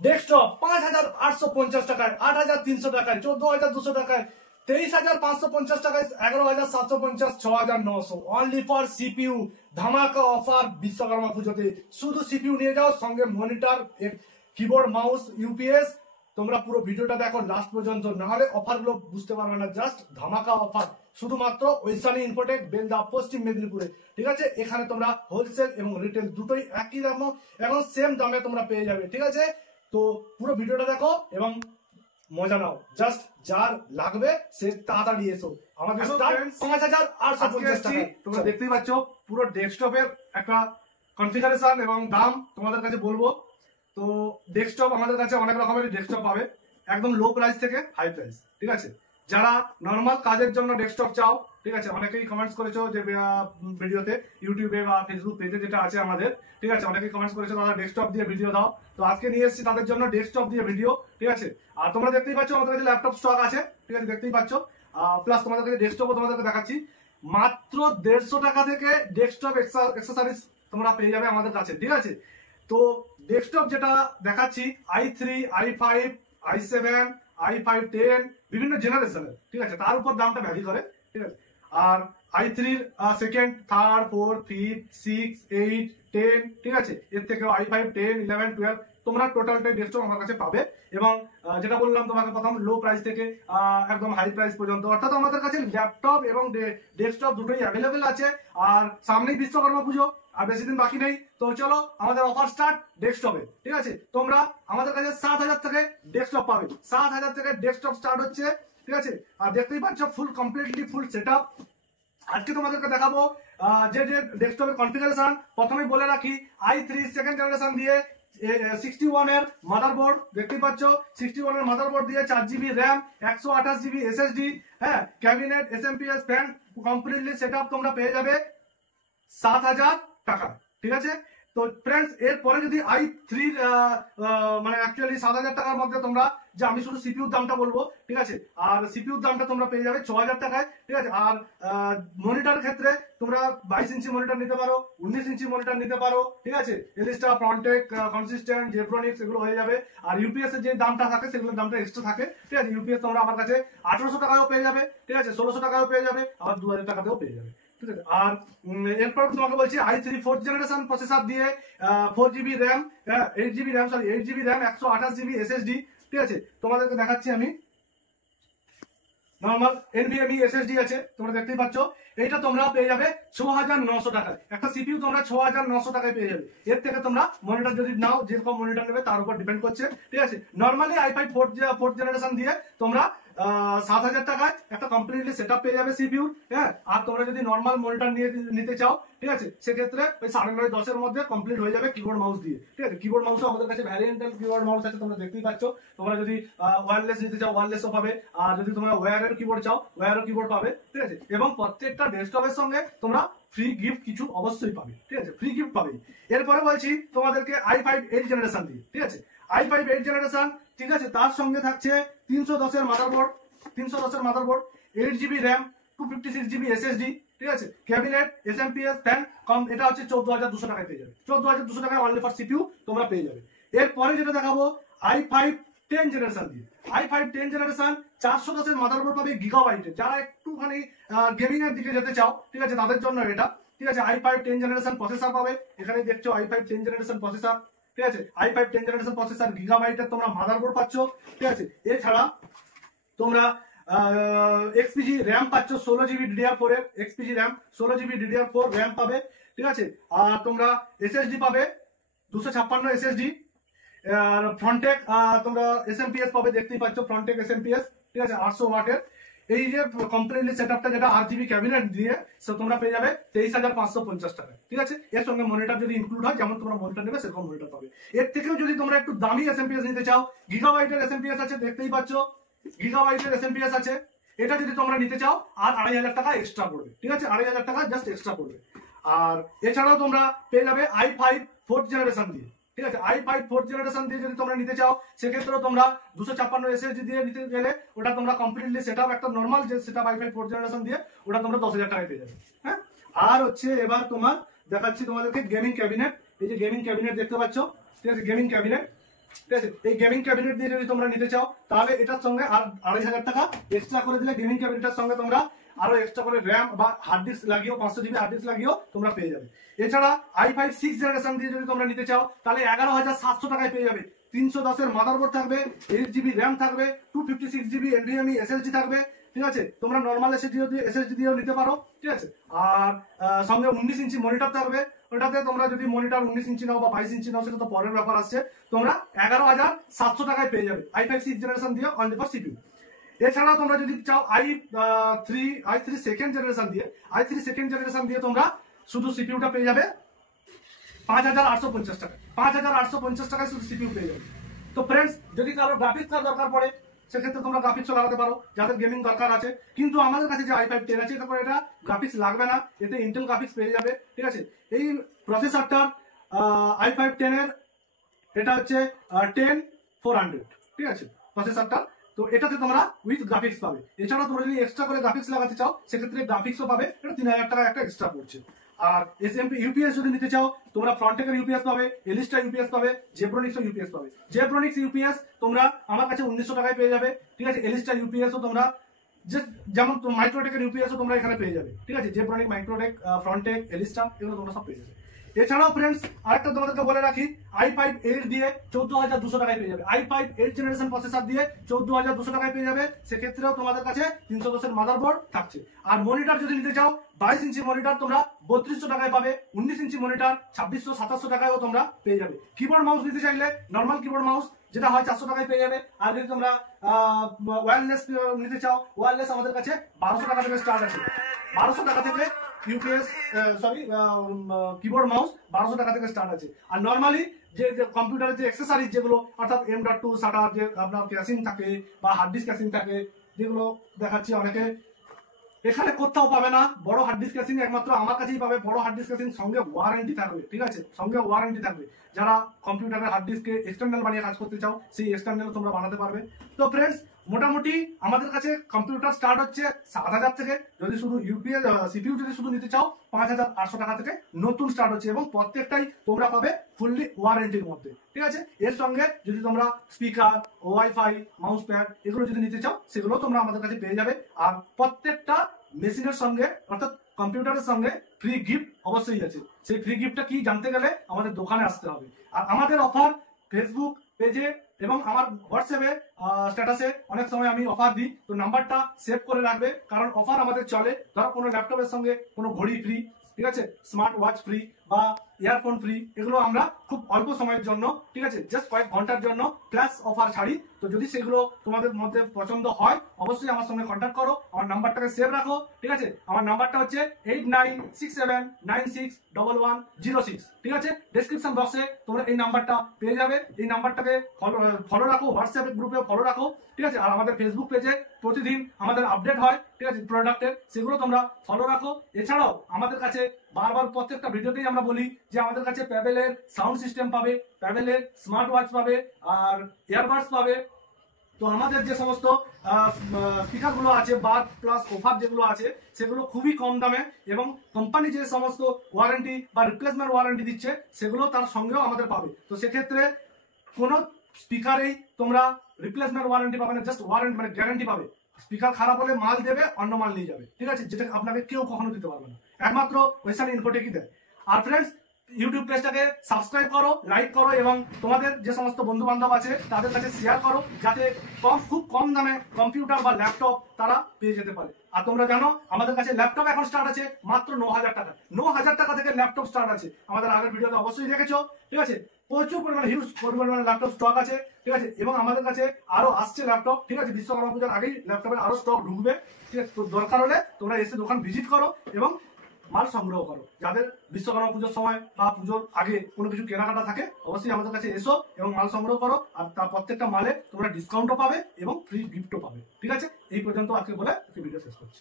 Desktop 5,850 টাকায়, 8,300 টাকায়, 14,200 টাকায়, 23,550 টাকায়, 11,750, 6,900 অনলি ফর সিপিইউ। ধামাকা অফার বিশ্বকর্মা পুজোতে। শুধু সিপিইউ নিয়ে যাও, সঙ্গে মনিটর, কিবোর্ড, মাউস, ইউপিএস। তোমরা পুরো ভিডিওটা দেখো লাস্ট পর্যন্ত, না হলে অফারগুলো বুঝতে পারবে না। জাস্ট ধামাকা অফার, শুধুমাত্র ঐশানী ইনফোটেক, বেলদা, পশ্চিম মেদিনীপুরে। ঠিক আছে, এখানে তোমরা হোলসেল এবং রিটেল দুটোই একই দাম এবং সেম দামে তোমরা পেয়ে যাবে। ঠিক আছে, তো পুরো ভিডিওটা দেখো এবং মজা নাও। জাস্ট যার লাগবে সে তাড়াতাড়ি এসো। আমাদের 5,850 টাকা। তোমরা দেখতেই পাচ্ছ পুরো ডেস্কটপের একটা কনফিগারেশন এবং দাম তোমাদের কাছে বলবো। তো ডেস্কটপ আমাদের কাছে অনেক রকমের ডেস্কটপ পাবে, একদম লো প্রাইস থেকে হাই প্রাইস। ঠিক আছে, যারা নর্মাল কাজের জন্য ডেস্কটপ চাও, ঠিক আছে, অনেকেই কমেন্টস করেছো যে ভিডিওতে, ইউটিউবে বা ফেসবুক পেজে যেটা আছে আমাদের, ঠিক আছে, অনেকেই কমেন্টস করেছো দাদা ডেস্কটপ দিয়ে ভিডিও দাও। তো আজকে নিয়ে এসেছি তাদের জন্য ডেস্কটপ দিয়ে ভিডিও। ঠিক আছে, আর তোমরা দেখতেই পাচ্ছ আমাদের কাছে ল্যাপটপ স্টক আছে। ঠিক আছে, দেখতেই পাচ্ছ। প্লাস তোমাদের কাছে ডেস্কটপও তোমাদেরকে দেখাচ্ছি। মাত্র 150 টাকা থেকে ডেস্কটপ এক্সেসরিজ তোমরা পেয়ে যাবে আমাদের কাছে। ঠিক আছে, তো ডেস্কটপ যেটা দেখাচ্ছি i3, i5, i7, i5-10 বিভিন্ন জেনারেশনের। ঠিক আছে, তার উপর দামটা ভ্যারি করে। ঠিক আছে, আর i3 second, third, fourth, fifth, 6, 8, 10, ঠিক আছে, এর থেকে i5, 10, 11, 12 তোমরা টোটালটাই ডেস্কটপ আমার কাছে পাবে। এবং যেটা বললাম তোমাকে প্রথম, লো প্রাইস থেকে একদম হাই প্রাইস পর্যন্ত, অর্থাৎ আমাদের কাছে ল্যাপটপ এবং ডেস্কটপ দুটোই অ্যাভেলেবেল আছে। আর সামনেই বিশ্বকর্মা পুজো, আর বেশি দিন বাকি নেই। তো চলো আমাদের অফার স্টার্ট ডেস্কটপে। ঠিক আছে, তোমরা আমাদের কাছে 7,000 থেকে ডেস্কটপ পাবে। 7,000 থেকে ডেস্কটপ স্টার্ট হচ্ছে। ঠিক আছে, আর দেখতেই পাচ্ছ ফুল কমপ্লিটলি ফুল সেটআপ। আজকে তোমাদেরকে দেখাবো যে ডেস্কটপের কনফিগারেশন। প্রথমেই বলে রাখি, i3 সেকেন্ড জেনারেশন দিয়ে 61 এর মাদারবোর্ড দেখতেই পাচ্ছ। 61 এর মাদারবোর্ড দিয়ে 4GB র্যাম, 128GB SSD, হ্যাঁ, cabinet, SMPS, fan, completely setup তোমরা পেয়ে যাবে 7,000 টাকা। ঠিক আছে, তো ফ্রেন্ডস এরপরে যদি i3 মানে অ্যাকচুয়ালি 7,000 টাকার মধ্যে তোমরা, যে আমি শুধু সিপিইউর দামটা বলবো। ঠিক আছে, আর সিপিইউর দামটা তোমরা পেয়ে যাবে 6,000 টাকায়। ঠিক আছে, আর মনিটরের ক্ষেত্রে তোমরা 22 ইঞ্চি মনিটর নিতে পারো, 19 ইঞ্চি মনিটর নিতে পারো। ঠিক আছে, এলিস্টা, ফ্রন্টেক, কনসিস্টেন্ট, জেব্রনিক্স এগুলো হয়ে যাবে। আর ইউপিএস এর যে দামটা থাকে সেগুলোর দামটা এক্সট্রা থাকে। ঠিক আছে, ইউপিএস তোমরা আমার কাছে 1800 টাকায়ও পেয়ে যাবে। ঠিক আছে, 1600 টাকায়ও পেয়ে যাবে, আবার 2,000 টাকাতেও পেয়ে যাবে। ঠিক আছে, আর এরপর তোমাকে বলছি i3 4th জেনারেশন প্রসেসর দিয়ে 4GB RAM, 8GB RAM, sorry 8GB RAM, 128GB SSD। ঠিক আছে, তোমাদেরকে দেখাচ্ছি আমি। নরমাল NVMe SSD আছে, তোমরা দেখতেই পাচ্ছ। এটা তোমরা পেয়ে যাবে 6,900 টাকায়। একটা সিপিইউ তোমরা 6,900 টাকায় পেয়ে যাবে। এর থেকে তোমরা মনিটর যদি নাও, যেরকম মনিটর নেবে তার উপর ডিপেন্ড করছে। ঠিক আছে, নর্মালি i5 4th জেনারেশন দিয়ে তোমরা 7,000 টাকায় একটা কমপ্লিটলি সেটআপ পেয়ে যাবে সিপিইউ। হ্যাঁ, আর তোমরা যদি নর্মাল মনিটর নিতে চাও, ঠিক আছে, সেক্ষেত্রে ওই 9.5-10 এর মধ্যে কমপ্লিট হয়ে যাবে কিবোর্ড মাউস দিয়ে। ঠিক আছে, কিবোর্ড মাউসও আমাদের কাছে ভ্যারিয়েন্টাল কিবোর্ড মাউস আছে, তোমরা দেখতেই পাচ্ছ। তোমরা যদি ওয়্যারলেস নিতে চাও ওয়্যারলেসও পাবে, আর যদি তোমরা ওয়্যারের কিবোর্ড চাও ওয়্যারও কিবোর্ড পাবে। ঠিক আছে, এবং প্রত্যেকটা ডেস্কটপের সঙ্গে তোমরা ফ্রি গিফট কিছু অবশ্যই পাবে। ঠিক আছে, ফ্রি গিফট পাবে। এরপরে বলছি তোমাদেরকে i5 8th জেনারেশন দিয়ে। ঠিক আছে, i5 8th জেনারেশন। ঠিক আছে, তার সঙ্গে থাকছে 310 এর মাদারবোর্ড, 310 এর motherboard, 8GB RAM, 256GB SSD। ঠিক আছে, ক্যাবিনেট, এসএমপিএস, ফ্যান কম। এটা হচ্ছে 14,200 টাকায় পেয়ে যাবে। 14,200 টাকায় অনলি ফর সিপিইউ তোমরা পেয়ে যাবে। এরপরে যেটা দেখাবো i5 10 জেনারেশন দিয়ে। i5 10 জেনারেশন 410 এর মাদারবোর্ড পাবে গিগাবাইটের। যারা একটুখানি গেমিং এর দিকে যেতে চাও, ঠিক আছে, তাদের জন্য এটা। ঠিক আছে, i5 10 জেনারেশন প্রসেসর পাবে। এখানে দেখছো i5 10 জেনারেশন প্রসেসর। ঠিক আছে, i5 10 জেনারেশন প্রসেসর, গিগাবাইটের তোমরা মাদারবোর্ড পাচ্ছ। ঠিক আছে, এছাড়া তোমরা XPG র্যাম পাচ্ছ 16GB DDR4 এর, XPG RAM 16GB DDR4 RAM পাবে। ঠিক আছে, আর তোমরা SSD পাবে 256 SSD। আর ফ্রন্টেক তোমরা এসএমপিএস পাবে, দেখতেই পাচ্ছ ফ্রন্টেক এসএমপিএস। ঠিক আছে, 800 ওয়াটের। এই যে কমপ্লিটলি সেটআপটা যেটা 8GB ক্যাবিনেট দিয়ে, সে তোমরা পেয়ে যাবে 23,550 টাকায়। ঠিক আছে, এর সঙ্গে মনিটর যদি ইনক্লুড হয়, যেমন তোমরা মনিটর নেবে সেরকম মনিটর পাবে। এর থেকেও যদি তোমরা একটু দামি এসএমপিএস নিতে চাও, গিগাবাইটের এসএমপিএস আছে, দেখতেই পাচ্ছ গিগাবাইটের এসএমপিএস আছে। এটা যদি তোমরা নিতে চাও আর 2,500 টাকা এক্সট্রা পড়বে। ঠিক আছে, 2,500 টাকা জাস্ট এক্সট্রা পড়বে। আর এছাড়াও তোমরা পেয়ে যাবে i5 4th জেনারেশন দিয়ে। ঠিক আছে, i5 4th জেনারেশন দিয়ে যদি তোমরা নিতে চাও, সেক্ষেত্রেও তোমরা 256 SSD দিয়ে নিতে গেলে ওটা তোমরা কমপ্লিটলি সেটআপ, একটা নর্মাল যে সেটআপ i5 4th জেনারেশন দিয়ে, ওটা তোমরা 10,000 টাকায় পেয়ে যাবে। হ্যাঁ, আর হচ্ছে এবার তোমার দেখাচ্ছি তোমাদেরকে গেমিং ক্যাবিনেট। এই যে গেমিং ক্যাবিনেট দেখতে পাচ্ছ। ঠিক আছে, গেমিং ক্যাবিনেট ঠিক আছে। এই গেমিং ক্যাবিনেট দিয়ে যদি তোমরা নিতে চাও তাহলে এটার সঙ্গে আর 2500 টাকা এক্সট্রা করে দিলে গেমিং ক্যাবিনেটের সঙ্গে তোমরা আরো এক্সট্রা করে র্যাম বা হার্ড ডিস্ক লাগিয়েও 500 জিবি হার্ড ডিস্ক লাগিয়েও তোমরা পেয়ে যাবে। এছাড়া i5 6 জেনারেশন দিয়ে যদি তোমরা নিতে চাও তাহলে 11,700 টাকায় পেয়ে যাবে। 310 এর মাদারবোর্ড থাকবে, 8 জিবি র্যাম থাকবে, 256 জিবি NVMe SSD থাকবে। ঠিক আছে, তোমরা নর্মাল SSD দিয়েও নিতে পারো। ঠিক আছে, আর সঙ্গে 19 ইঞ্চি মনিটর থাকবে। ওটাতে তোমরা যদি মনিটর 19 ইঞ্চি নাও বা 22 ইঞ্চি নাও সেটা তো পরের ব্যাপার আসছে। তোমরা 11,700 টাকায় পেয়ে যাবে i5 6 জেনারেশন দিয়ে অনলি ফর CPU। এছাড়া তোমরা যদি চাও i3 সেকেন্ড জেনারেশন দিয়ে তোমরা শুধু সিপিইউটা পেয়ে যাবে 5,850 টাকা। 5,850 টাকায় শুধু সিপিইউ পেয়ে যাবে। তো ফ্রেন্ডস, যদি কারো গ্রাফিক্স কার্ড দরকার পড়ে সেক্ষেত্রে তোমরা গ্রাফিক্সও লাগাতে পারো, যাদের গেমিং দরকার আছে। কিন্তু আমাদের কাছে যে i5 10 আছে তারপর এটা গ্রাফিক্স লাগবে না, এতে ইন্টেল গ্রাফিক্স পেয়ে যাবে। ঠিক আছে, এই প্রসেসরটা i5 10 এর এটা হচ্ছে 10400। ঠিক আছে, প্রসেসরটা। তো এটাতে তোমরা উইথ গ্রাফিক্স পাবে। এছাড়া তোমরা যদি এক্সট্রা করে গ্রাফিক্স লাগাতে চাও সেক্ষেত্রে গ্রাফিক্সও পাবে, এটা 3000 টাকা একটা এক্সট্রা পড়ছে। আর SMP ইউপিএস যদি নিতে চাও তোমরা ফ্রন্টেকের ইউপিএস পাবে, এলিস্টা ইউপিএস পাবে, জেব্রনিক্সও ইউপিএস পাবে। জেব্রনিক্স ইউপিএস তোমরা আমার কাছে 1900 টাকায় পেয়ে যাবে। ঠিক আছে, এলিস্টা ইউপিএসও তোমরা যেমন মাইক্রোটেকের ইউপিএসও তোমরা এখানে পেয়ে যাবে। ঠিক আছে, জেব্রনিক, মাইক্রোটেক, ফ্রন্টেক, এলিস্টা এগুলো তোমরা সব পেয়ে যাবে। এছাড়াও ফ্রেন্ডস আরেকটা তোমাদেরকে বলে রাখি, i5 8 দিয়ে 14,200 টাকায় পেয়ে যাবে। i5 8 জেনারেশন প্রসেসর দিয়ে 14,200 টাকায় পেয়ে যাবে। সেক্ষেত্রেও তোমাদের কাছে 310 এর মাদারবোর্ড থাকছে। আর মনিটর যদি নিতে চাও 22 ইঞ্চি মনিটর তোমরা 3200 টাকায় পাবে। 19 ইঞ্চি মনিটর 2600-2700 টাকায়ও তোমরা পেয়ে যাবে। কিবোর্ড মাউস নিতে চাইলে নর্মাল কিবোর্ড মাউস যেটা হয় 400 টাকায় পেয়ে যাবে। আর যদি তোমরা ওয়্যারলেস নিতে চাও, ওয়্যারলেস আমাদের কাছে 1200 টাকা থেকে স্টার্ট আছে। 1200 টাকা থেকে কিবোর্ড মাউস 1200 টাকা থেকে স্টার্ট আছে। আর নর্মালি যে কম্পিউটারের যে অ্যাক্সেসরিজ যেগুলো অর্থাৎ M.2 SATA যে আপনার ক্যাসিং থাকে বা হার্ড ডিস্ক ক্যাসিং থাকে, যেগুলো দেখাচ্ছি অনেকে এখানে কোথাও পাবে না। বড় হার্ড ডিস্ক ক্যাসিং একমাত্র আমার কাছেই পাবে। বড় হার্ড ডিস্ক ক্যাসিং সঙ্গে ওয়ারেন্টি থাকবে। ঠিক আছে, সঙ্গে ওয়ারেন্টি থাকবে। যারা কম্পিউটারের হার্ড ডিস্কে এক্সটার্নাল বানিয়ে কাজ করতে চাও সেই এক্সটার্নাল তোমরা বানাতে পারবে। তো ফ্রেন্ডস, মোটামুটি আমাদের কাছে কম্পিউটার স্টার্ট হচ্ছে 7,000 থেকে। যদি শুধু সিপিইউ যদি শুধু নিতে চাও 5,800 টাকা থেকে নতুন স্টার্ট হচ্ছে, এবং প্রত্যেকটাই তোমরা পাবে ফুললি ওয়ারেন্টির মধ্যে। ঠিক আছে, এর সঙ্গে যদি তোমরা স্পিকার, ওয়াইফাই, মাউস প্যাড এগুলো যদি নিতে চাও সেগুলো তোমরা আমাদের কাছে পেয়ে যাবে। আর প্রত্যেকটা মেশিনের সঙ্গে অর্থাৎ কম্পিউটারের সঙ্গে ফ্রি গিফট অবশ্যই আছে। সেই ফ্রি গিফটটা কি জানতে গেলে আমাদের দোকানে আসতে হবে। আর আমাদের অফার ফেসবুক পেজে এবং আমার হোয়াটসঅ্যাপে স্ট্যাটাসে অনেক সময় আমি অফার দিই। তো নাম্বারটা সেভ করে রাখবে, কারণ অফার আমাদের চলে। ধরো কোনো ল্যাপটপের সঙ্গে কোনো ঘড়ি ফ্রি, ঠিক আছে, স্মার্ট ওয়াচ ফ্রি বা ইয়ারফোন ফ্রি, এগুলো আমরা খুব অল্প সময়ের জন্য, ঠিক আছে, জাস্ট কয়েক ঘন্টার জন্য ফ্ল্যাশ অফার ছাড়ি। তো যদি সেগুলো তোমাদের মধ্যে পছন্দ হয় অবশ্যই আমার সঙ্গে কন্ট্যাক্ট করো। আমার নাম্বারটাকে সেভ রাখো। ঠিক আছে, আমার নাম্বারটা হচ্ছে 8967961106। ঠিক আছে, ডেসক্রিপশন বক্সে তোমরা এই নাম্বারটা পেয়ে যাবে। এই নাম্বারটাকে ফলো রাখো, হোয়াটসঅ্যাপ গ্রুপে ফলো রাখো। ঠিক আছে, আর আমাদের ফেসবুক পেজে প্রতিদিন আমাদের আপডেট হয়, ঠিক আছে, প্রোডাক্টের, সেগুলো তোমরা ফলো রাখো। এছাড়াও আমাদের কাছে বারবার প্রত্যেকটা ভিডিওতেই আমরা বলি যে আমাদের কাছে প্যাবেলের সাউন্ড সিস্টেম পাবে, প্যাবেলের স্মার্ট ওয়াচ পাবে, আর ইয়ারবাডস পাবে। তো আমাদের যে সমস্ত স্পিকার গুলো আছে, বাদ প্লাস অফার যেগুলো আছে সেগুলো খুবই কম দামে, এবং কোম্পানি যে সমস্ত ওয়ারেন্টি বা রিপ্লেসমেন্ট ওয়ারেন্টি দিচ্ছে সেগুলো তার সঙ্গেও আমাদের পাবে। তো সেক্ষেত্রে কোনো স্পিকারেই তোমরা রিপ্লেসমেন্ট ওয়ারেন্টি পাবে না, জাস্ট ওয়ারেন্টি মানে গ্যারান্টি পাবে। স্পিকার খারাপ হলে মাল দেবে, অন্য মাল নিয়ে যাবে। ঠিক আছে, যেটা আপনাকে কেউ কখনো দিতে পারবে না, একমাত্র ওয়েস্টার্ন ইনফোটেকই দেয়। আর ফ্রেন্ডস, ইউটিউব পেজটাকে সাবস্ক্রাইব করো, লাইক করো, এবং তোমাদের যে সমস্ত বন্ধু বান্ধব আছে তাদের কাছে শেয়ার করো, যাতে খুব কম দামে কম্পিউটার বা ল্যাপটপ তারা পেয়ে যেতে পারে। আর তোমরা জানো আমাদের কাছে ল্যাপটপ এখন স্টার্ট আছে মাত্র 9,000 টাকা। 9,000 টাকা থেকে ল্যাপটপ স্টার্ট আছে। আমাদের আগের ভিডিওতে অবশ্যই দেখেছো। ঠিক আছে, প্রচুর পরিমাণে হিউজ পরিমাণে ল্যাপটপ স্টক আছে। ঠিক আছে, এবং আমাদের কাছে আরো আসছে ল্যাপটপ। ঠিক আছে, বিশ্বকর্মা পূজার আগেই ল্যাপটপের আরো স্টক ঢুকবে। ঠিক আছে, তো দরকার হলে তোমরা এসে দোকান ভিজিট করো এবং মাল সংগ্রহ করো। যাদের বিশ্বকর্মা পুজোর সময় বা পুজোর আগে কোনো কিছু কেনাকাটা থাকে অবশ্যই আমাদের কাছে এসো এবং মাল সংগ্রহ করো। আর তার প্রত্যেকটা মালে তোমরা ডিসকাউন্টও পাবে এবং ফ্রি গিফটও পাবে। ঠিক আছে, এই পর্যন্ত আজকে বলে ভিডিও শেষ করছি।